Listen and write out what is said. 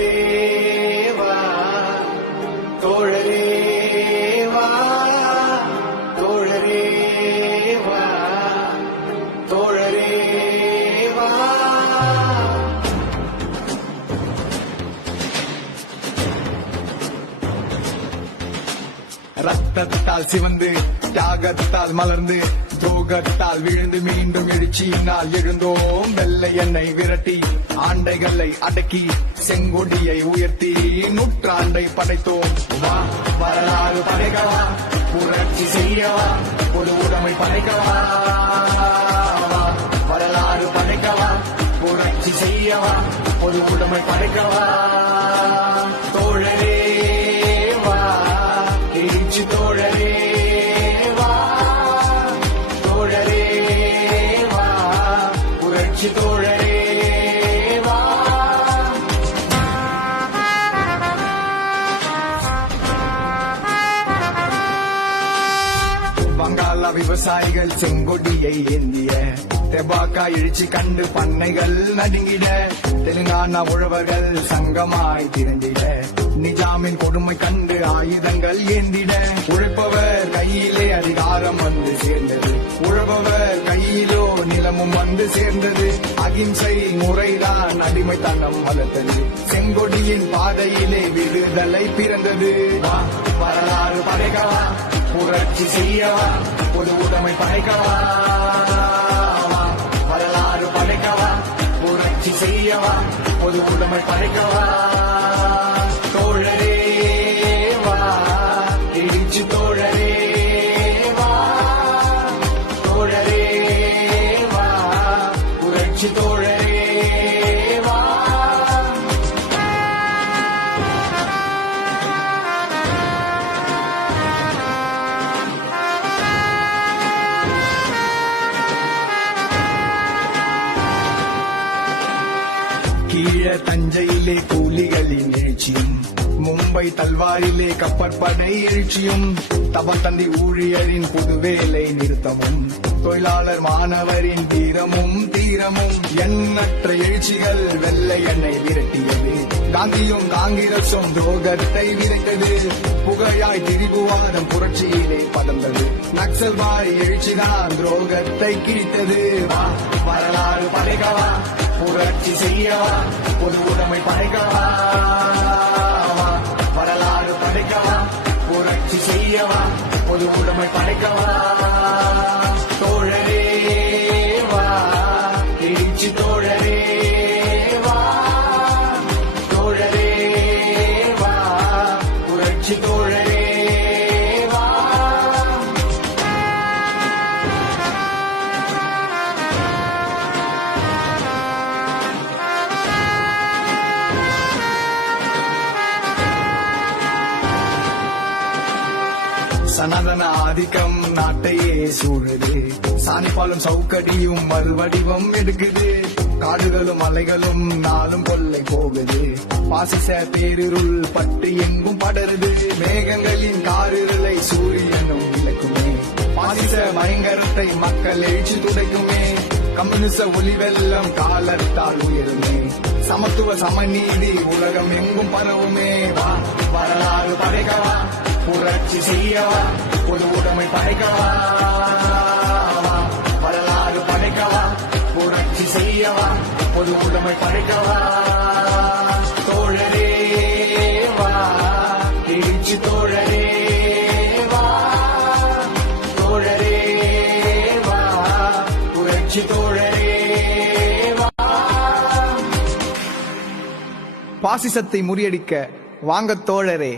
தோழரே வா, தோழரே வா, தோழரே வா, தோழரே வா. ரத்தத்தால் சிவந்து, தியாகத்தால் மலர்ந்து, துரோகத்தால் விழுந்து, மீண்டும் எழுச்சியினால் எழுந்தோம். வெள்ளை எண்ணெய் விரட்டி, ஆண்டைகளை அடக்கி, செங்கொடியை உயர்த்தி, நூற்றாண்டை படைத்தோம். வா, வரலாறு படைக்கவா, புரட்சி செய்யவா, பொது உடைமை படைக்கவா. வா, வரலாறு படைக்கவா, புரட்சி செய்யவா, பொது உடைமை படைக்கவா. தோழரே வா, எழுச்சி தோழரே வா, தோழரே வா, புரட்சி தோழரே வா. வங்காள விவசாயிகள் செங்கொடியை ஏந்திய, தெபாக்கா எழுச்சி கண்டு பண்ணைகள் நடுங்கிட, தெலுங்கானா உழவர்கள் சங்கமாய் திரண்டிட, நிஜாமின் கொடுமை கண்டு ஆயுதங்கள் ஏந்திட, உழைப்பவர் கையிலே அதிகாரம் வந்து சேர்ந்தது, உழப்பவர் கையிலோ நிலமும் வந்து சேர்ந்தது. அகிம்சை முறைதான் அடிமைத்தனம் வளர்த்தது, செங்கொடியின் பாதையிலே விடுதலை பிறந்தது. வா, வரலாறு படைக்கவா, புரட்சி செய்யவா, பொது உடைமை படைக்கவா. வா, வரலாறு படைக்கவா, புரட்சி செய்யவா, பொது உடைமை படைக்கவா. தோழரே வா, எழுச்சி தோழரே வா, தோழரே வா, புரட்சி தோழரே வா. கீழ தஞ்சையிலே கூலிகளின் எழுச்சியும், மும்பை தல்வாரிலே கப்பற்படை எழுச்சியும், தபத்தந்தி ஊழியரின் புது வேலை நிறுத்தமும், தொழிலாளர் மாணவரின் தீரமும், எண்ணற்ற எழுச்சிகள் வெள்ளை எண்ணெய் விரட்டியது. காந்தியும் காங்கிரசும் துரோகத்தை விதைத்தது, புகையாய் திரிபுவாதம் புரட்சியிலே பதந்தது. நக்சல்வாரி எழுச்சிதான் துரோகத்தை கிழித்தது. வா, வரலாறு படைக்கவா, புரட்சி செய்யவா, பொது உடைமை படைக்கவா. வரலாறு படைக்கவா, புரட்சி செய்யவா, பொது உடைமை படைக்கவா. தோழரே வா, எழுச்சி தோழரே வா, தோழரே வா, புரட்சி தோழரே வா. சனாதன ஆதிக்கம் நாட்டையே சூழுது, சாணிப்பாலும் சவுக்கடியும் மறுவடிவம் எடுக்குது. காடுகளும் மலைகளும் நாளும் கொள்ளை போகுது, பாசிச பேரிருள் பட்டு எங்கும் படருது. மேகங்களின் காரிருளை சூரியனும் விளக்குமே, பாசிச பயங்கரத்தை மக்கள் எழுச்சி துடைக்குமே. கம்யூனிச ஒளி வெள்ளம் காலத்தால் உயருமே, சமத்துவ சமநீதி உலகம் எங்கும் பரவுமே. வா, வரலாறு படைக்கவா, புரட்சி செய்யவா, பொது உடைமை படைக்கவா. வரலாறு படைக்கவா, புரட்சி செய்யவா, பொது உடைமை படைக்கவா. தோழரே வா, எழுச்சி தோழரே வா, தோழரே வா, புரட்சி தோழரே வா. பாசிசத்தை முறியடிக்க வாங்க தோழரே.